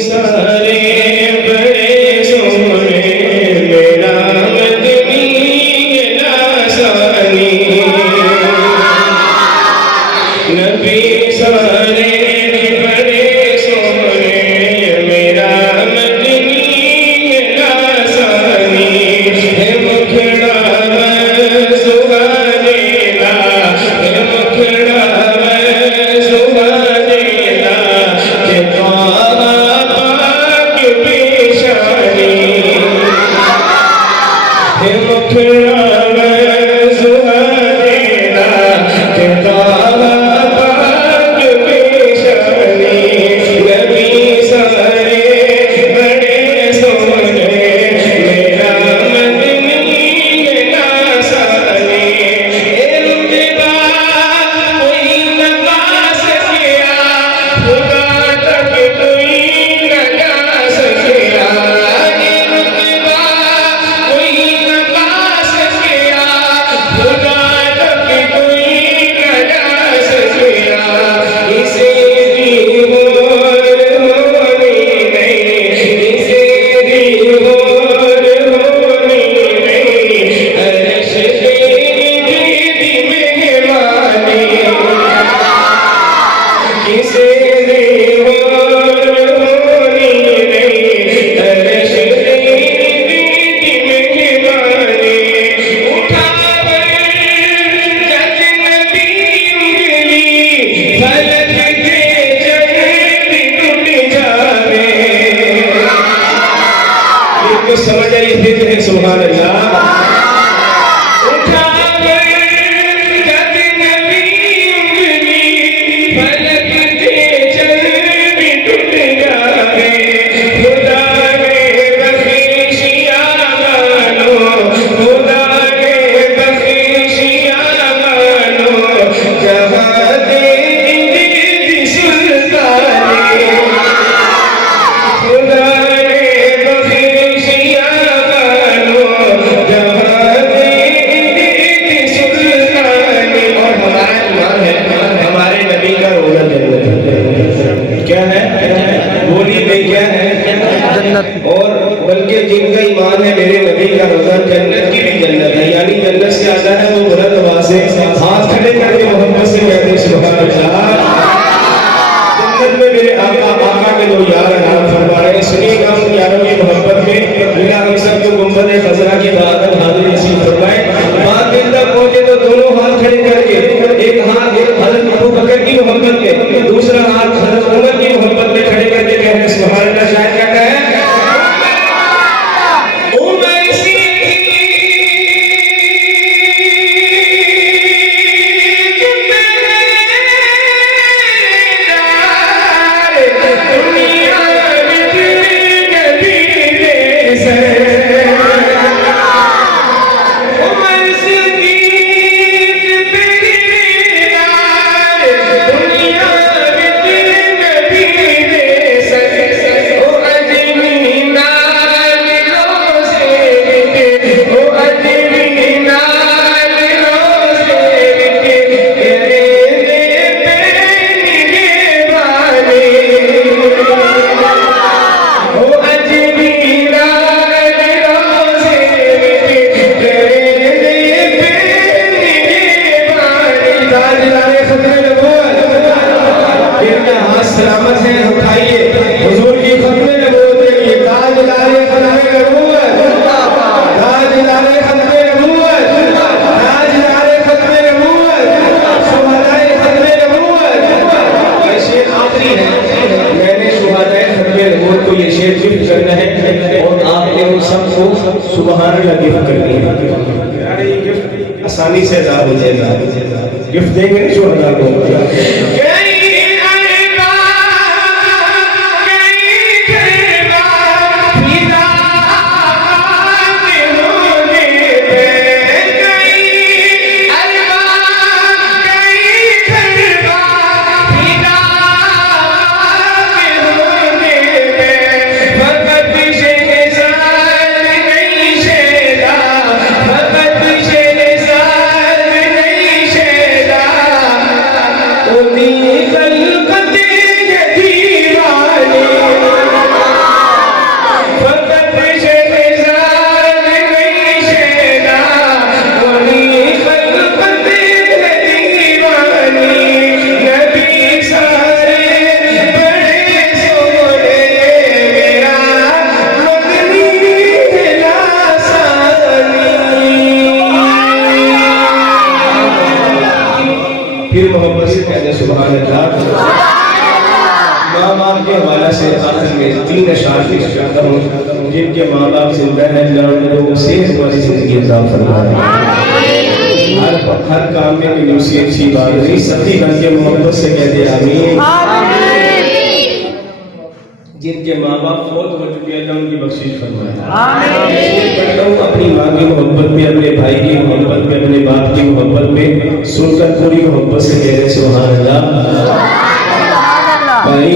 सारे बड़े सोने मेरा मदनी लासानी नबी सारे बड़े सोने मेरा मदनी लासानी है मुखड़ा सुहानेला है मुखड़ा सुहानेला के समझ आई फिक्र है सुभान अल्लाह और बल्कि जिनका ईमान है मेरे नबी का रोजा जन्नत की भी जन्नत है, यानी जन्नत से आता है वो बुलंद आवाज से हाथ खड़े करके मोहब्बत से कहते हैं सुभान अल्लाह। जन्नत में मेरे आका के जो यार नाम फरमा रहे हैं, सुनिएगा उन यारों की मोहब्बत में अल्लाह हम सब को गुंबद खजरा की बात हाजिर नसीब फरमाए। बात दिल तक पहुंचे तो दोनों हाथ खड़े करके एक हाथ हजरत अबू बकर की मोहब्बत में, दूसरा हाथ हजरत उमर की मोहब्बत में खड़े करके कह रहे हैं सुभान अल्लाह। शायद क्या कहे सुभान अल्लाह गिफ्ट करनी है। यार ये गिफ्ट आसानी से अदा हो जाएगा। गिफ्ट देंगे नहीं जो अदा को Amen. आखिर में 3 अशआर पेश करता हूँ। जिनके माँ बाप जिंदा हैं, अल्लाह उनको सेहत वाली जिंदगी अता फरमाए। हर काम में कोई दूसरी अच्छी बात नहीं, सभी बन के मोहब्बत से कहते आमीन। जिनके माँ बाप फौत हो चुके हैं, अल्लाह उनकी बख्शिश फरमाए। अपनी माँ की मोहब्बत में, अपने भाई की मोहब्बत में, अपने बाप की मोहब्बत में सुनकर पूरी मोहब्बत से कह रहे सुभान अल्लाह। भाई